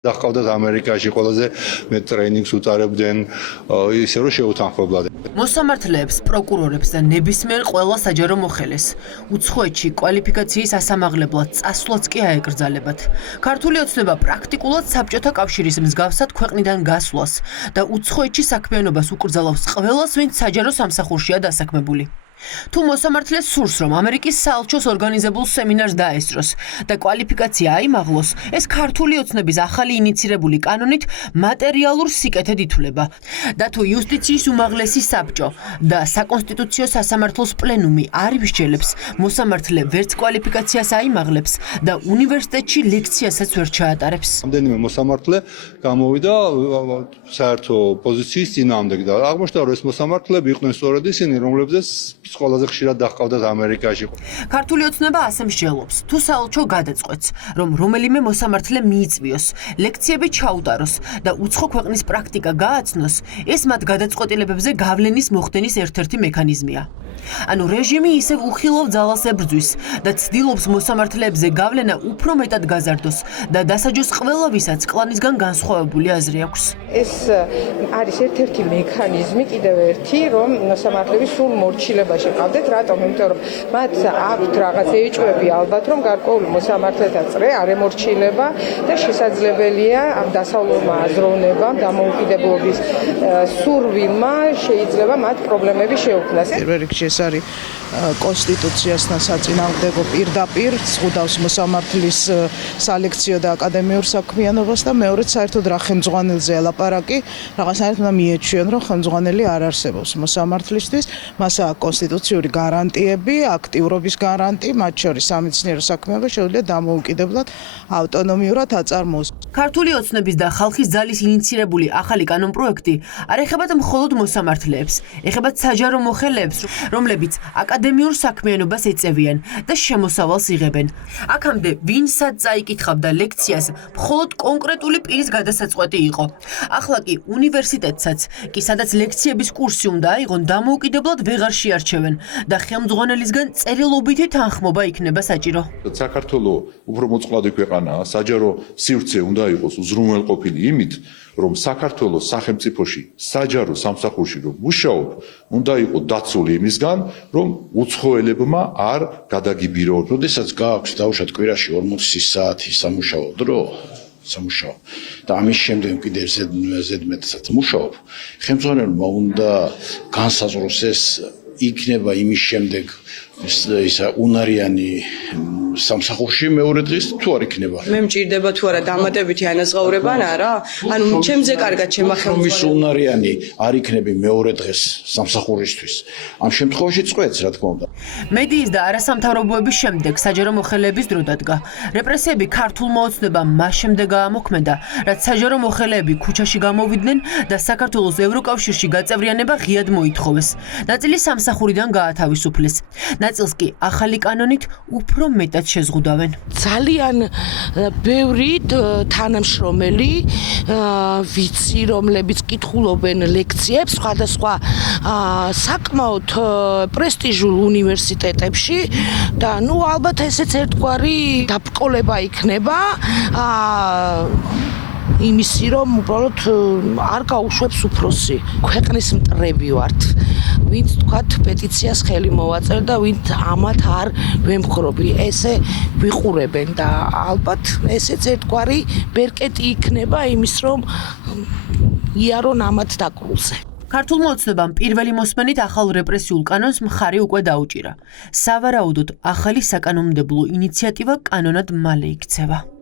Დახავდათ ამერიკაში ყველაზე მეტ ტრეინინგს უტარებდნენ ისე რომ შეუთანხმებლად. მოსამართლეებს, პროკურორებს და ნებისმიერ ყველა საჯარო მოხელეს უცხოეთში კვალიფიკაციის ასამაღლებლად წასვლაც კი აეკრძალებათ. ქართული ოცნება პრაქტიკულად საბჭოთა კავშირის მსგავსად ქვეყნიდან გასვლას და უცხოეთში საქმიანობას უკრძალავს ყველას, ვინც საჯარო სამსახურშია დასაქმებული. თუ მოსამართლეს სურს, რომ ამერიკის საელჩოს ორგანიზებულ სემინარს დაესწროს და კვალიფიკაცია აიმაღლოს, ეს ქართული ოცნების ახალი ინიცირებული კანონით მატერიალურ სიკეთედ ითვლება. და თუ იუსტიციის უმაღლესი საბჭო და საკონსტიტუციო სასამართლოს პლენუმი არ იბრძელებს, მოსამართლე ვერც კვალიფიკაციას აიმაღლებს და უნივერსიტეტში ლექციასაც ვერ ჩაატარებს. Რამდენიმე მოსამართლე გამოვიდა საერთო პოზიციის წინააღმდეგ და აღმოჩნდა, რომ ეს მოსამართლეები იყვნენ სწორედ ისინი, რომლებზეც ყველაზე ხშირად დახავდათ ამერიკაში. ქართული ოცნება ასე მსჯელობს, თუ საელჩო გადაწყვეტს, რომ რომელიმე მოსამართლე მიიწვიოს, ლექციები ჩაუტაროს და უცხო ქვეყნის პრაქტიკა გააცნოს, ეს მათ გადაწყვეტილებებზე გავლენის მოხდენის ერთ-ერთი მექანიზმია. ანუ რეჟიმი ისევ უხილავ ძალას ებრძვის და ცდილობს მოსამართლეებზე გავლენა უფრო მეტად გაზარდოს და დასაჯოს ყველა, ვისაც კლანისგან განსხვავებული აზრი აქვს. ეს არის ერთ-ერთი მექანიზმი, კიდევ ერთი, რომ მოსამართლეები სულ მორჩილებაში ყავდეთ, რატომ? იმიტომ რომ მათ აქვთ რაღაც ეჭვები ალბათ, რომ გარკვეული მოსამართლეთა წრე არ ემორჩილება და შესაძლებელია ამ დასავლურმა აზროვნებამ, დამოუკიდებლობის სურვილმა შეიძლება მათ პრობლემები შეუქმნას. ეს არის კონსტიტუციასთან საწინააღმდეგო პირდაპირ ზღუდავს მოსამართლის სალექციო და აკადემიურ საქმიანობას და მეორედ საერთოდ რა ხელმძღვანელზეა ლაპარაკი, რაღაცნაირად უნდა მიეჩვიონ, რომ ხელმძღვანელი არ არსებობს მოსამართლისთვის, მას აქვს კონსტიტუციური გარანტიები, აქტიურობის გარანტი, მათ შორის სამეცნიერო საქმეობა შეუძლია დამოუკიდებლად ავტონომიურად აწარმოოს. ქართული ოცნების და ხალხის ძალის ინიცირებული ახალი კანონპროექტი არ ეხებათ მხოლოდ მოსამართლეებს, ეხებათ საჯარო მოხელეებს, რომლებიც აკადემიურ საქმიანობას ეწევიან და შემოსავალს იღებენ. აქამდე ვინსაც წაიკითხავდა ლექციას, მხოლოდ კონკრეტული პირის გადასაწყვეტი იყო. ახლა კი უნივერსიტეტსაც, კი სადაც ლექციების კურსი უნდა აიღონ, დამოუკიდებლად ვეღარ შეარჩევენ და ხელმძღვანელისგან წერილობითი თანხმობა იქნება საჭირო. საქართველო უფრო მოწყვლადი ქვეყანაა, საჯარო სივრცე უნდა იყოს უზრუნველყოფილი იმით, რომ საქართველოს სახელმწიფოში საჯარო სამსახურში რომ მუშაობ, უნდა იყოს დაცული იმისგან, რომ უცხოელებმა არ გადაგიბირონ. როდესაც გააქვს დაუშვათ კვირაში 40 საათი სამუშაო დრო, და ამის შემდეგ კიდევ ზედმეტსაც მუშაობ, ხელმძღვანელმა უნდა განსაზღვროს ეს იქნება იმის შემდეგ ისა უნარიანი სამსახურში მეორე დღეს თუ არ იქნება. მე მჭირდება თუ არა დამატებითი ანაზღაურება ან არა? ანუ ჩემზე კარგად შემახელმოს უნარიანი არ იქნები მეორე დღეს სამსახურისთვის. ამ შემთხვევაში წყვეტს, რა თქმა უნდა. მედიის და არასამთავრობოების შემდეგ საჯარო მოხელეების დრო დადგა. რეპრესიები ქართულმა ოცნებამ მას შემდეგ აამოქმედა, რაც საჯარო მოხელეები ქუჩაში გამოვიდნენ და საქართველოს ევროკავშირში გაწევრიანება ღიად მოითხოვეს. ნაწილი სამსახურიდან გაათავისუფლეს. ნაწილს კი ახალი კანონით უფრო მეტად შეზღუდავენ. ძალიან ბევრი თანამშრომელი ვიცი, რომლებიც კითხულობენ ლექციებს სხვადასხვა საკმაოდ პრესტიჟულ უნივერსიტეტებში და ალბათ ესეც ერთგვარი დაბრკოლება იქნება იმისი, რომ უბრალოდ არ გაუშვებს უფროსი. ქვეყნის მტრები ვართ, ვინც თქვათ პეტიციას ხელი მოვაწერ და ვინც ამათ არ ვემხრობი. ესე ვიყურებენ და ალბათ ესეც ერთგვარი ბერკეტი იქნება იმის, რომ იარონ ამათ დაკრულზე. ქართულმა ოცნებამ პირველი მოსმენით ახალ რეპრესიულ კანონს მხარი უკვე დაუჭირა. სავარაუდოდ ახალი საკანონმდებლო ინიციატივა კანონად მალე იქცევა.